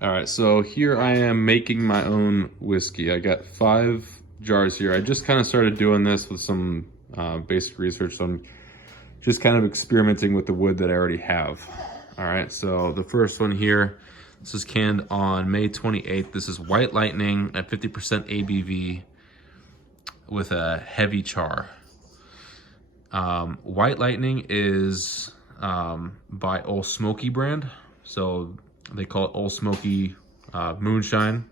All right, so here I am making my own whiskey. I got 5 jars here. I just kind of started doing this with some basic research, so I'm just kind of experimenting with the wood that I already have. All right, so the first one here, this is canned on May 28th. This is White Lightning at 50% ABV with a heavy char. White Lightning is by Old Smoky brand, so they call it Old Smoky moonshine.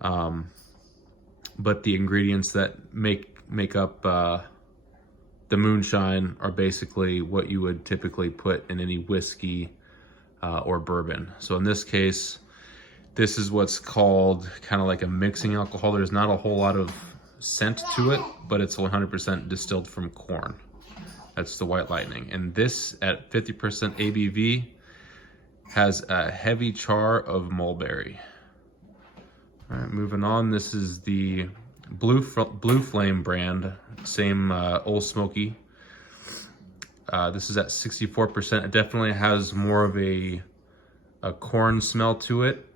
But the ingredients that make up the moonshine are basically what you would typically put in any whiskey or bourbon. So in this case, this is what's called kind of like a mixing alcohol. There's not a whole lot of scent to it, but it's 100% distilled from corn. That's the White Lightning. And this at 50% ABV has a heavy char of mulberry. All right, moving on. This is the Blue Flame brand, same Old Smoky. This is at 64%. It definitely has more of a corn smell to it,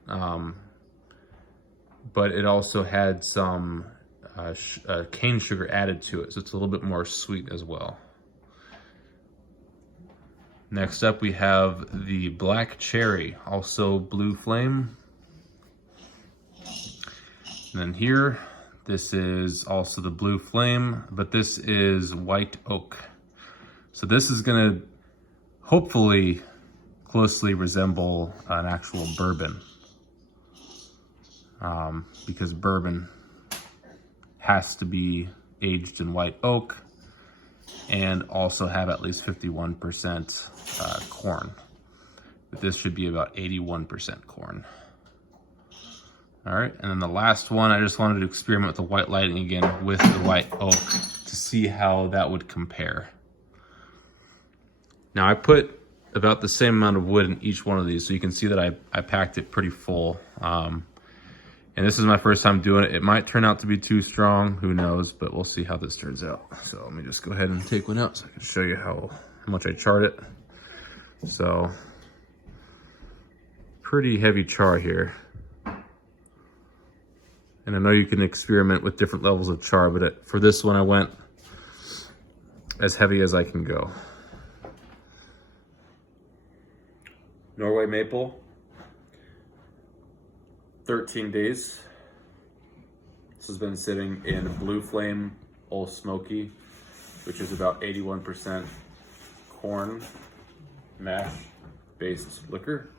but it also had some cane sugar added to it, so it's a little bit more sweet as well. Next up, we have the Black Cherry, also Blue Flame. And then here, this is also the Blue Flame, but this is White Oak. So this is gonna hopefully closely resemble an actual bourbon, because bourbon has to be aged in white oak and also have at least 51% corn. But this should be about 81% corn. All right, and then the last one, I just wanted to experiment with the White Lightning again with the white oak to see how that would compare. Now I put about the same amount of wood in each one of these, so you can see that I packed it pretty full. And this is my first time doing it. It might turn out to be too strong, who knows, but we'll see how this turns out. So let me just go ahead and take one out so I can show you how much I charred it. So, pretty heavy char here. And I know you can experiment with different levels of char, but for this one I went as heavy as I can go. Norway maple, 13 days. This has been sitting in Blue Flame Old Smoky, which is about 81% corn mash based liquor,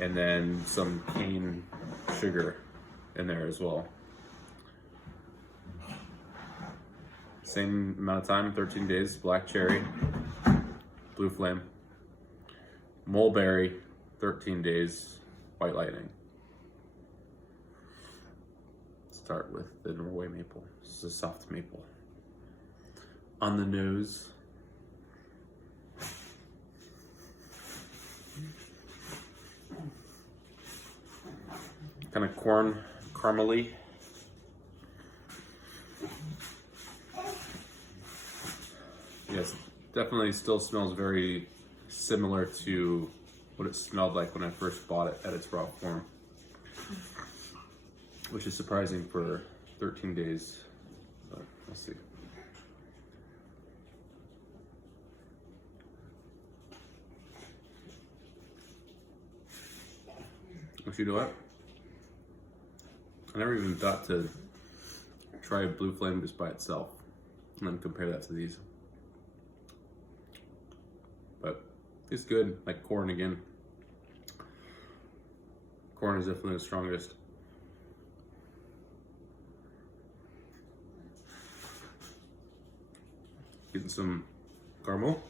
and then some cane sugar in there as well. Same amount of time, 13 days. Black Cherry, Blue Flame, Mulberry, 13 days, White Lightning. Start with the Norway maple. This is a soft maple. On the nose, kind of corn caramely. Yes, definitely still smells very similar to what it smelled like when I first bought it at its raw form, which is surprising for 13 days, but let's see. What you know what? I never even thought to try a Blue Flame just by itself and then compare that to these. But it's good, like corn again. Corn is definitely the strongest. Getting some caramel.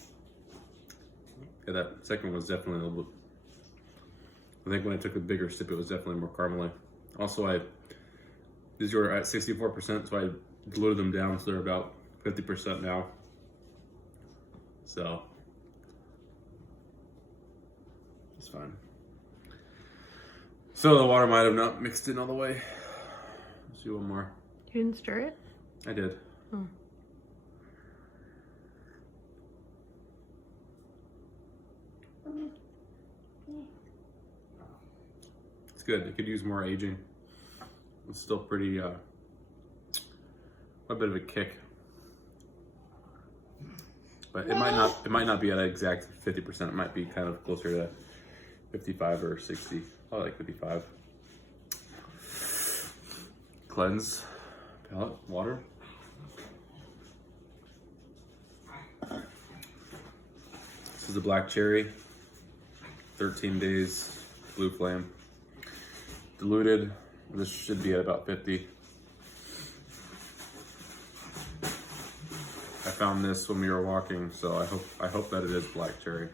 Yeah, that second one was definitely a little bit, I think when I took a bigger sip, it was definitely more caramely. Also, these were at 64%, so I diluted them down, so they're about 50% now. So, it's fine. So the water might have not mixed in all the way. Let's do one more. You didn't stir it? I did. Oh. good. It could use more aging. It's still pretty, a bit of a kick. But it might not be at an exact 50%. It might be kind of closer to 55 or 60. I like 55. Cleanse palate, water. This is a black cherry, 13 days, blue flame. Diluted, this should be at about 50. I found this when we were walking, so I hope that it is black cherry.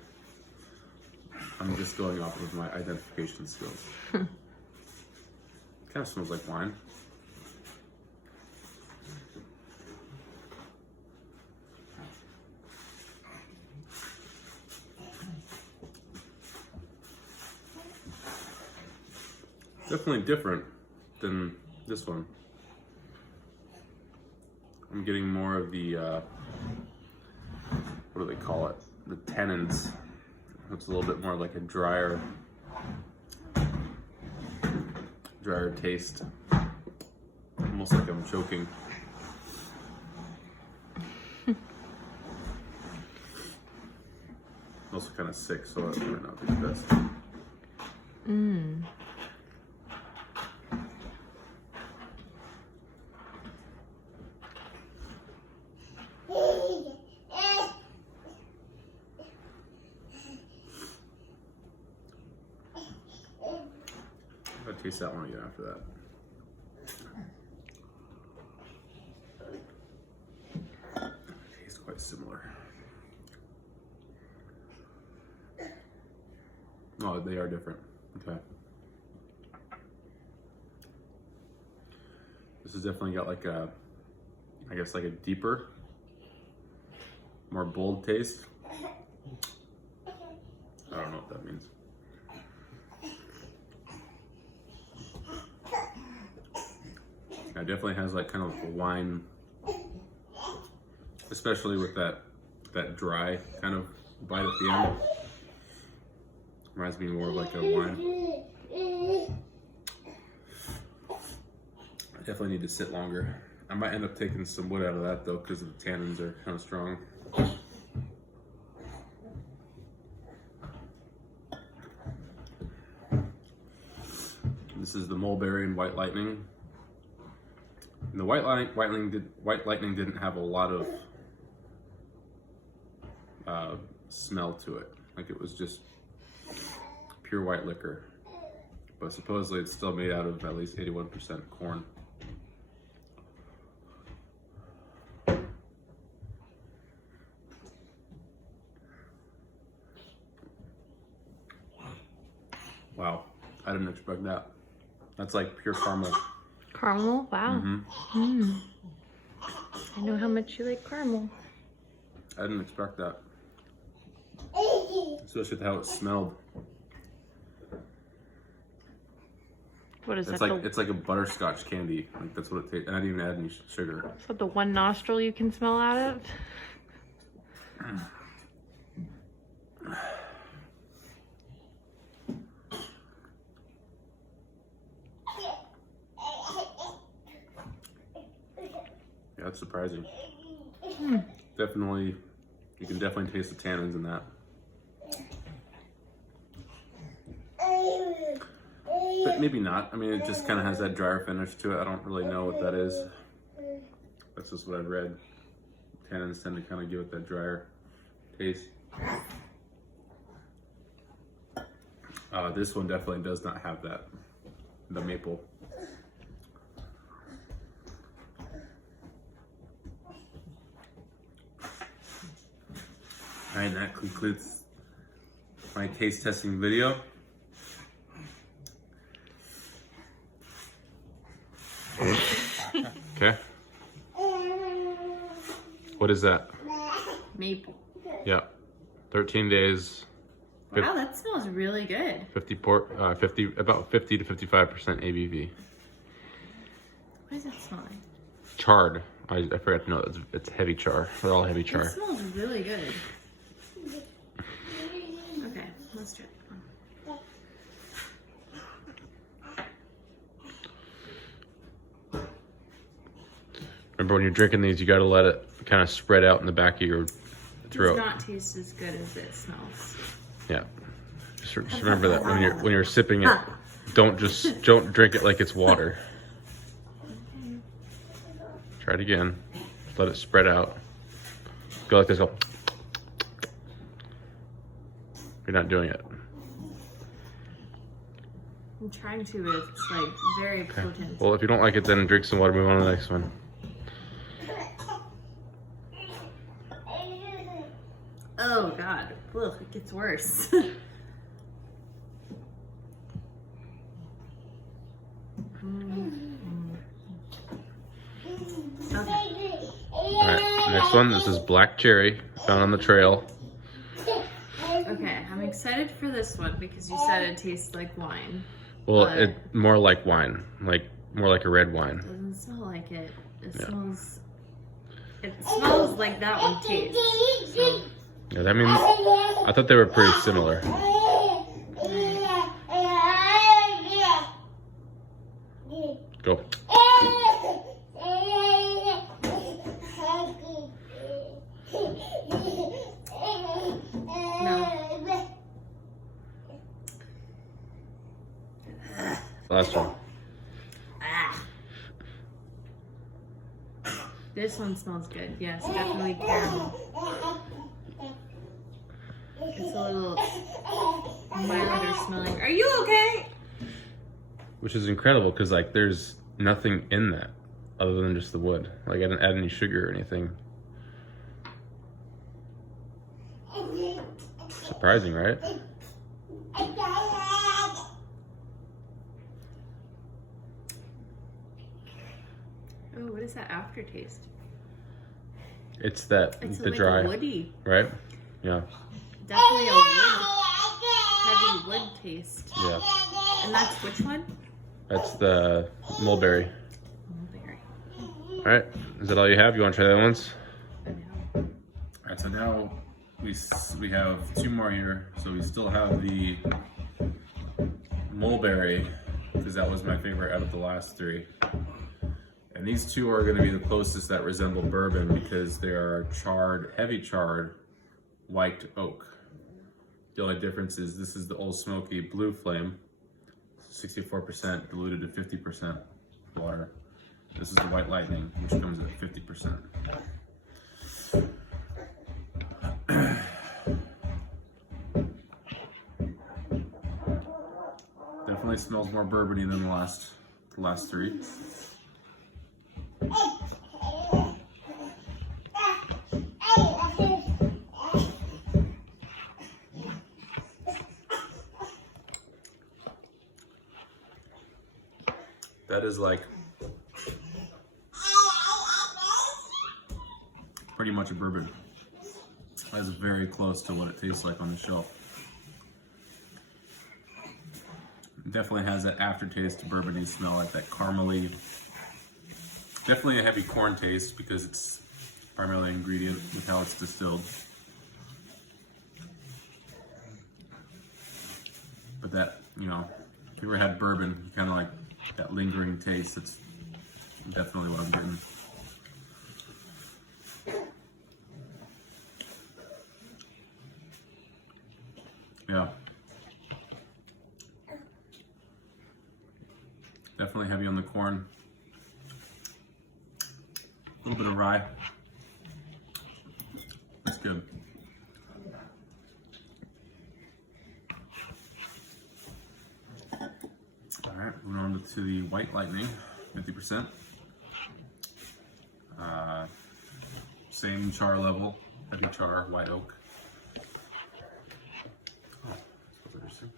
I'm just going off of my identification skills. Kind of smells like wine. Definitely different than this one. I'm getting more of the, what do they call it? The tannins. It's a little bit more like a drier taste. Almost like I'm choking. I'm also kind of sick, so that might not be the best. I'll taste that one again after that. Tastes quite similar. Oh, they are different. Okay. This has definitely got like a, I guess like a deeper, more bold taste. I don't know what that means. It definitely has like kind of a wine, especially with that dry kind of bite at the end. Reminds me more of like a wine. I definitely need to sit longer. I might end up taking some wood out of that though, because the tannins are kind of strong. This is the mulberry and white lightning. And the white lightning didn't have a lot of smell to it. Like it was just pure white liquor. But supposedly it's still made out of at least 81% corn. Wow, I didn't expect that. That's like pure caramel. Caramel? Wow. I know how much you like caramel. I didn't expect that. Especially with how it smelled. What is it's that? Like it's like a butterscotch candy. Like that's what it tastes. And I didn't even add any sugar. Is that the one nostril you can smell out of? Yeah, that's surprising. Definitely, you can definitely taste the tannins in that. But maybe not. I mean, it just kind of has that drier finish to it. I don't really know what that is. That's just what I've read. Tannins tend to kind of give it that drier taste. This one definitely does not have that, the maple. All right, that concludes my taste testing video. Okay. What is that? Maple. Yeah. 13 days. Wow, that smells really good. About 50 to 55% ABV. What does it smell like? Charred. I forgot to know it's heavy char. They're all heavy char. It smells really good. Okay, let's try it. Remember, when you're drinking these, you got to let it kind of spread out in the back of your throat. Does not taste as good as it smells. Yeah. Just remember that when you're sipping it, don't drink it like it's water. Try it again. Let it spread out. Go like this. Go. You're not doing it. I'm trying to, but it's like very potent. Well, if you don't like it, then drink some water. Move on to the next one. Oh God, ugh, it gets worse. Okay. All right, next one. This is black cherry, found on the trail. Okay, I'm excited for this one because you said it tastes like wine. Well, But it more like wine, like more like a red wine. it doesn't smell like it. It smells. It smells like that one tastes. So. Yeah, I mean, I thought they were pretty similar. Go. No. Last one. This one smells good. Yes, definitely caramel. It's a little milder smelling. Are you okay? Which is incredible because like there's nothing in that other than just the wood. Like I didn't add any sugar or anything. Surprising, right? Oh, what is that aftertaste? It's that It's the like dry, woody. right? Yeah, Definitely a heavy wood taste. yeah. And that's which one? That's the mulberry. Mulberry. All right, is that all you have? You want to try the other ones? I know. All right, so now we have two more here. So we still have the mulberry because that was my favorite out of the last three. And these two are going to be the closest that resemble bourbon because they are charred, heavy charred white oak. The only difference is this is the Old Smoky Blue Flame, 64% diluted to 50% water. This is the White Lightning, which comes at 50%. Definitely smells more bourbony than the last three. That is like pretty much a bourbon. That is very close to what it tastes like on the shelf. It definitely has that aftertaste bourbony smell, like that caramely. Definitely a heavy corn taste because it's primarily an ingredient with how it's distilled. But that, you know, if you ever had bourbon, you kind of like that lingering taste. That's definitely what I'm getting. Yeah. Definitely heavy on the corn. A little bit of rye. That's good. All right, moving on to the White Lightning, 50%. Same char level, heavy char, white oak. Oh, that's interesting.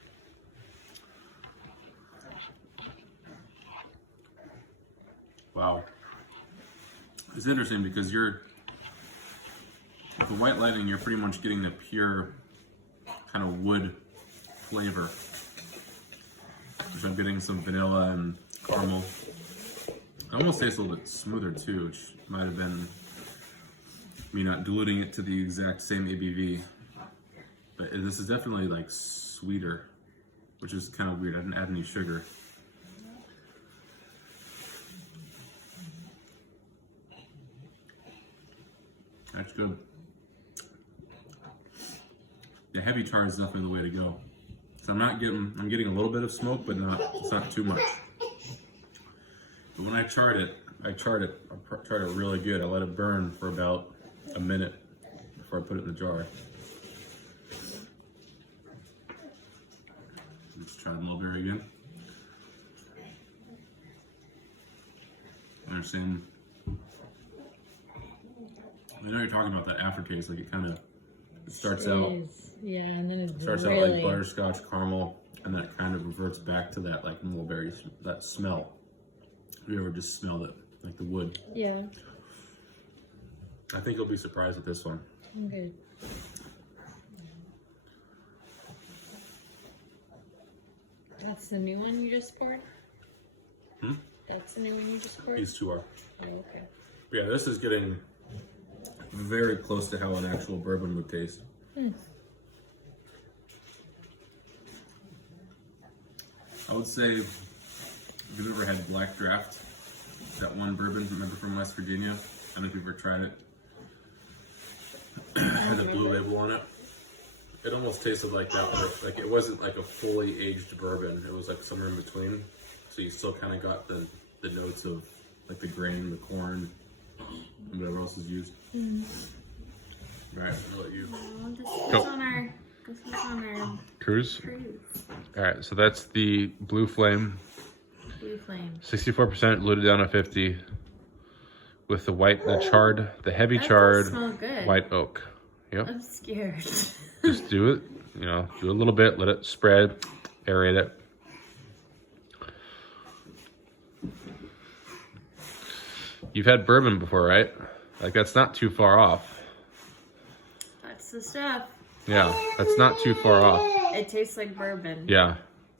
Wow. It's interesting because with the White Lightning, you're pretty much getting the pure kind of wood flavor. Which I'm getting some vanilla and caramel. It almost tastes a little bit smoother too, which might have been me not diluting it to the exact same ABV. But this is definitely like sweeter, which is kind of weird. I didn't add any sugar. That's good. The heavy char is definitely the way to go. So I'm getting a little bit of smoke, but it's not too much. But when I charred it really good. I let it burn for about a minute before I put it in the jar. Let's try the mulberry again. I understand. I know you're talking about that aftertaste, like it starts out. Yeah, and then it Starts out like butterscotch caramel, and then it kind of reverts back to that like mulberry, that smell. Have you ever just smelled it, like the wood? Yeah. I think you'll be surprised with this one. Okay. That's the new one you just poured? That's the new one you just poured? These two are. Oh, okay. But yeah, this is getting very close to how an actual bourbon would taste. I would say, if you've ever had Black Draft, that one bourbon, remember, from West Virginia? I don't know if you've ever tried it. It had a blue label on it. It almost tasted like that, but like it wasn't like a fully aged bourbon. It was like somewhere in between. So you still kind of got the notes of like the grain, the corn, and whatever else is used. All right, I'll let you This is on our cruise. cruise. All right, so that's the Blue Flame. Blue Flame. 64% diluted down to 50 with the heavy That does charred smell good. white oak. Yep. I'm scared. Just do it, do a little bit, let it spread, aerate it. You've had bourbon before, right? Like, that's not too far off. That's the stuff. Yeah, that's not too far off. It tastes like bourbon. Yeah.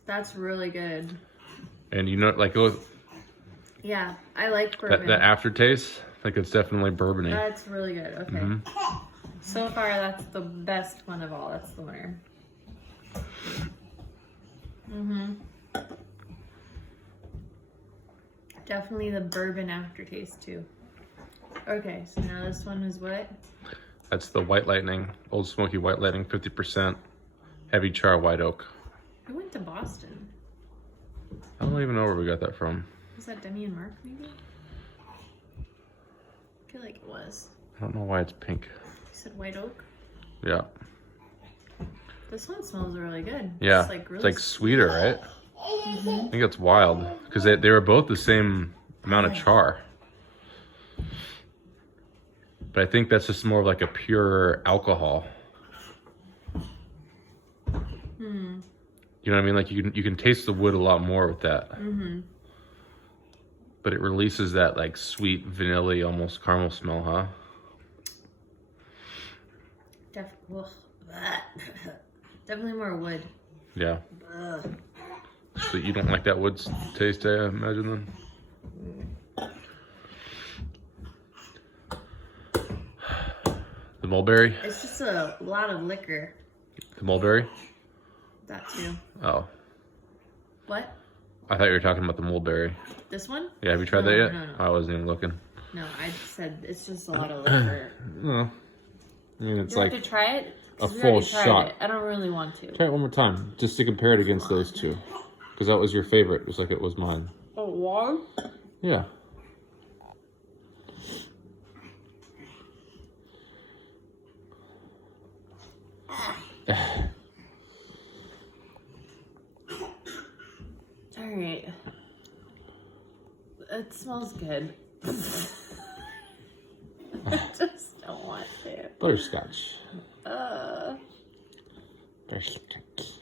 That's really good. And Yeah, I like bourbon. that aftertaste, like, it's definitely bourbony. That's really good. Okay. So far, that's the best one of all. That's the winner. Definitely the bourbon aftertaste too. Okay, so now this one is what? That's the White Lightning, Old Smoky White Lightning, 50%, heavy char white oak. We went to Boston. I don't even know where we got that from. Was that Demi and Mark maybe? I feel like it was. I don't know why it's pink. You said white oak? Yeah. This one smells really good. Yeah, It's like, really it's like sweeter, right? I think it's wild because they were both the same amount of char. But I think that's just more of like a pure alcohol. You know what I mean? Like you can taste the wood a lot more with that. But it releases that like sweet vanilla, almost caramel smell, huh? Definitely more wood. Yeah. So you don't like that wood taste, I imagine, then? The mulberry? It's just a lot of liquor. The mulberry? That too. Oh. What? I thought you were talking about the mulberry. This one? Yeah, have you tried that yet? No. I wasn't even looking. No, I said it's just a lot of liquor. No. I mean, it's Do you like have to try it? 'Cause a we full already tried shot. it. I don't really want to. Try it one more time, just to compare it against those two. Because that was your favorite, just like it was mine. Oh, warm? Yeah. Alright. It smells good. I just don't want to. Butterscotch. Uh. Butterscotch.